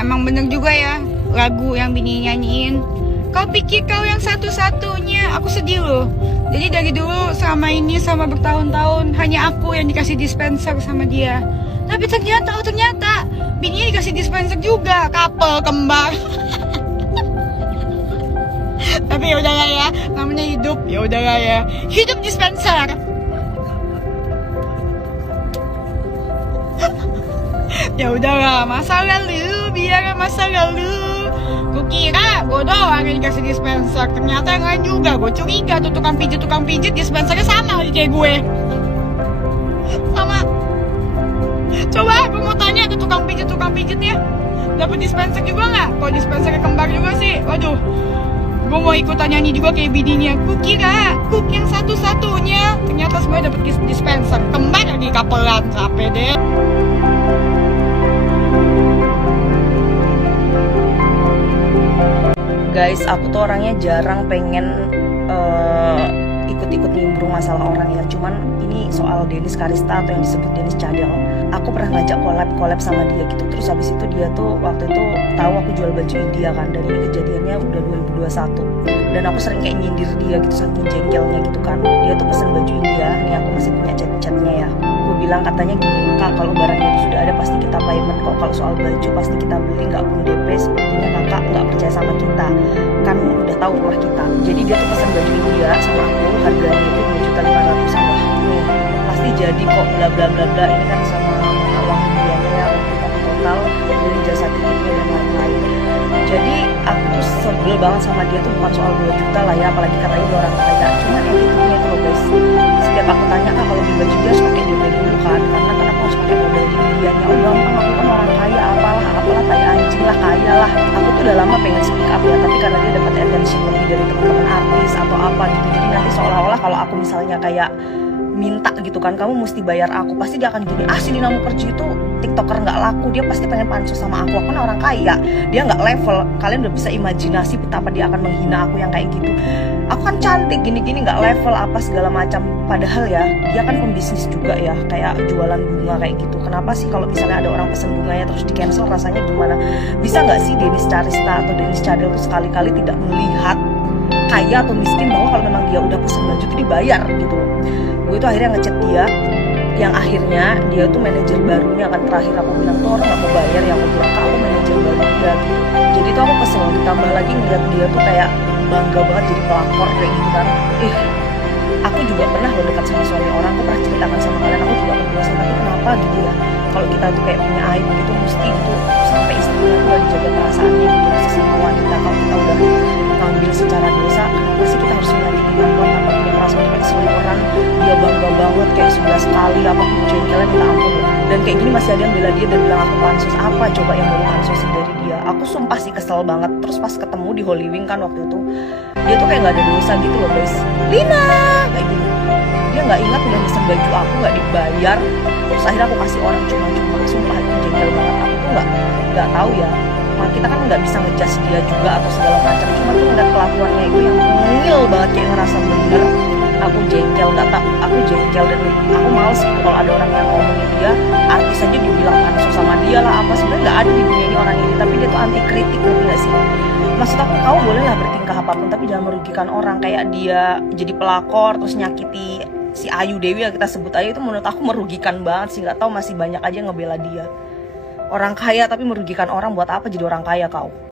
emang bener juga ya lagu yang Bini nyanyiin. Kau pikir kau yang satu-satunya. Aku sedih loh. Jadi dari dulu selama ini, selama bertahun-tahun, hanya aku yang dikasih dispenser sama dia. Tapi ternyata Bini dikasih dispenser juga. Couple kembar. Tapi ya udahlah ya, namanya hidup, ya udahlah ya. Hidup dispenser. Ya udahlah, masa lalu biar masa lalu. Kukira gue doang yang dikasih dispenser, ternyata yang lain juga. Gue curiga tuh tukang pijit dispensernya sama kayak gue. Sama. Coba gue mau tanya ke tukang pijitnya, dapat dispenser juga nggak? Kalau dispensernya kembar juga sih, waduh. Gue mau ikutan nyanyi juga kayak Bininya. Kukira Kuk yang satu-satunya, ternyata semuanya dapat dispenser kembar lagi kapelan. Capek deh. Guys, aku tuh orangnya jarang pengen ikut-ikut nimbrung masalah orang ya. Cuman ini soal Dennis Karista atau yang disebut Dennis Cadel. Aku pernah ngajak collab sama dia gitu. Terus habis itu dia tuh waktu itu tahu aku jual baju India kan. Dan ini kejadiannya udah 2021. Dan aku sering kayak nyindir dia gitu, saking jengkelnya gitu kan. Dia tuh pesen baju India. Nih aku masih punya chat-chatnya ya. Gue bilang katanya gini, Kak, kalau barangnya itu sudah ada pasti kita payment kok. Kalau soal baju pasti kita beli, nggak pun DP. Sepertinya kakak nggak percaya sama kita, kan udah tahu lah kita. Jadi dia tuh pesan baju India sama aku, harganya itu 2.500.000 sama. Nih pasti jadi kok, bla bla bla bla. Ini kan sama uang Indianya ya, untuk total dari jasa titipnya dan lain-lain. Jadi aku tuh sebel banget sama dia tuh, bukan soal 2 juta lah ya, apalagi katanya dia orang kaya. Cuman attitude-nya itu loh guys. Setiap aku tanya, Kak, kalau beli baju dia harus pakai DP dulu kan, karena kan aku harus pakai modal di Indianya. Oh gampang, aku kan orang kaya, apalah tai anjing lah, kaya lah. Aku tuh udah lama pengen speak up ya, tapi karena dia dapat attention lebih dari teman-teman artis atau apa gitu, jadi nanti seolah-olah kalau aku misalnya kayak minta gitu kan, kamu mesti bayar aku, pasti dia akan gini, si Dina Mukherjee itu tiktoker nggak laku, dia pasti pengen pansos sama aku kan orang kaya, dia nggak level. Kalian udah bisa imajinasi betapa dia akan menghina aku yang kayak gitu. Aku kan cantik gini-gini nggak level apa segala macam, padahal ya dia kan pembisnis juga ya, kayak jualan bunga kayak gitu. Kenapa sih kalau misalnya ada orang pesen bunganya terus di cancel, rasanya gimana? Bisa nggak sih Dennis Carista atau Dennis Cadel tuh sekali-kali tidak melihat kaya atau miskin, bahwa kalau memang dia udah pesen baju itu dibayar gitu. Gue itu akhirnya ngechat dia, yang akhirnya dia tuh manajer barunya kan. Terakhir aku bilang tuh orang nggak mau bayar ya, aku bilang Kak, aku manajer baru dia gitu. Jadi tuh aku kesel, ditambah lagi ngeliat dia tuh kayak bangga banget jadi pelakor kayak gitu kan. Aku juga pernah loh dekat sama suami orang, aku pernah ceritakan sama kalian, aku juga pernah sama, tapi kenapa gitu ya, kalau kita tuh kayak punya aib gitu, mesti gitu sampai istrinya tuh gak dijaga perasaannya gitu sesama wanita. Kalau kita udah ngambil secara dosa, kenapa sih kita harus menyakiti perempuan tanpa punya perasaan kayak semua orang? Dia bangga banget kayak 11 kali apa jengkelnya minta ampun loh. Dan kayak gini masih ada yang bela dia dan bilang aku pansos. Apa coba yang mau pansosin dari dia? Aku sumpah sih kesel banget. Terus pas ketemu di Holy Wing kan waktu itu, dia tuh kayak gak ada dosa gitu loh guys. Lina kayak gitu, dia nggak ingat udah pesen baju aku nggak dibayar. Terus akhirnya aku kasih orang cuma-cuma. Sumpah itu jengkel banget. Aku tuh nggak tahu ya, kita kan nggak bisa ngejudge dia juga atau segala macam, cuma tuh ngeliat kelakuannya itu yang ngil banget, kayak ngerasa bener. Aku jengkel, aku jengkel dan aku males gitu kalau ada orang yang ngomongin dia, artis aja dibilang pansos sama dia lah apa. Sebenarnya nggak ada di dunia ini orang ini, tapi dia tuh anti kritik, ngerti nggak sih? Maksud aku, kamu boleh lah bertingkah apapun, tapi jangan merugikan orang. Kayak dia jadi pelakor terus nyakiti si Ayu Dewi yang kita sebut aja, itu menurut aku merugikan banget sih. Nggak tahu masih banyak aja yang ngebela dia. Orang kaya tapi merugikan orang, buat apa jadi orang kaya kau?